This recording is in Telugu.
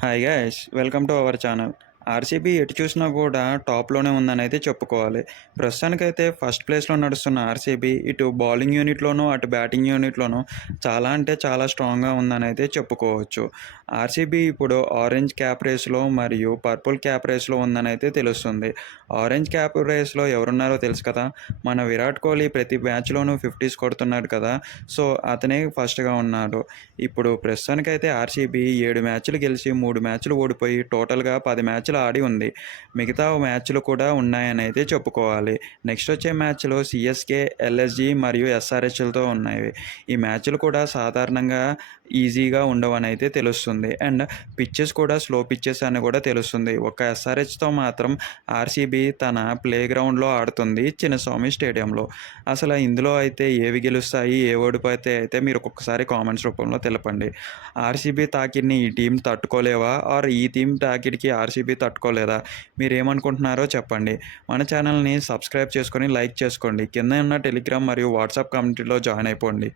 Hi guys welcome to our channel. RCB ఎటు చూసినా కూడా టాప్లోనే ఉందని అయితే చెప్పుకోవాలి. ప్రస్తుతానికైతే ఫస్ట్ ప్లేస్లో నడుస్తున్న ఆర్సీబీ ఇటు బౌలింగ్ యూనిట్లోనూ అటు బ్యాటింగ్ యూనిట్లోనూ చాలా అంటే చాలా స్ట్రాంగ్గా ఉందని అయితే చెప్పుకోవచ్చు. ఆర్సీబీ ఇప్పుడు ఆరెంజ్ క్యాప్ రేస్లో మరియు పర్పుల్ క్యాప్ రేస్లో ఉందని అయితే తెలుస్తుంది. ఆరెంజ్ క్యాప్ రేస్లో ఎవరున్నారో తెలుసు కదా, మన విరాట్ కోహ్లీ ప్రతి మ్యాచ్లోనూ 50s కొడుతున్నాడు కదా. సో అతనే ఫస్ట్గా ఉన్నాడు. ఇప్పుడు ప్రస్తుతానికైతే ఆర్సీబీ 7 మ్యాచ్లు గెలిచి 3 మ్యాచ్లు ఓడిపోయి టోటల్గా 10 మ్యాచ్లు ఆడి ఉంది. మిగతా మ్యాచ్లు కూడా ఉన్నాయని అయితే చెప్పుకోవాలి. నెక్స్ట్ వచ్చే మ్యాచ్లో సిఎస్కే, ఎల్ఎస్జీ మరియు ఎస్ఆర్హెచ్లతో ఉన్నాయి. ఈ మ్యాచ్లు కూడా సాధారణంగా ఈజీగా ఉండవని అయితే తెలుస్తుంది. అండ్ పిచ్చెస్ కూడా స్లో పిచ్చెస్ అని కూడా తెలుస్తుంది. ఒక ఎస్ఆర్హెచ్తో మాత్రం ఆర్సీబీ తన ప్లే గ్రౌండ్లో ఆడుతుంది, చిన్నస్వామి స్టేడియంలో. అసలు ఇందులో అయితే ఏవి గెలుస్తాయి, ఏ ఓడిపోతే అయితే మీరు ఒక్కొక్కసారి కామెంట్స్ రూపంలో తెలపండి. ఆర్సీబీ తాకిడిని ఈ టీం తట్టుకోలేవా, ఆర్ ఈ టీం తాకిడికి ఆర్సీబీ తట్టుకోలేదా? మీరేమనుకుంటున్నారో చెప్పండి. మన ఛానల్ని సబ్స్క్రైబ్ చేసుకొని లైక్ చేసుకోండి. కింద ఉన్న టెలిగ్రామ్ మరియు వాట్సాప్ కమ్యూనిటీలో జాయిన్ అయిపోండి.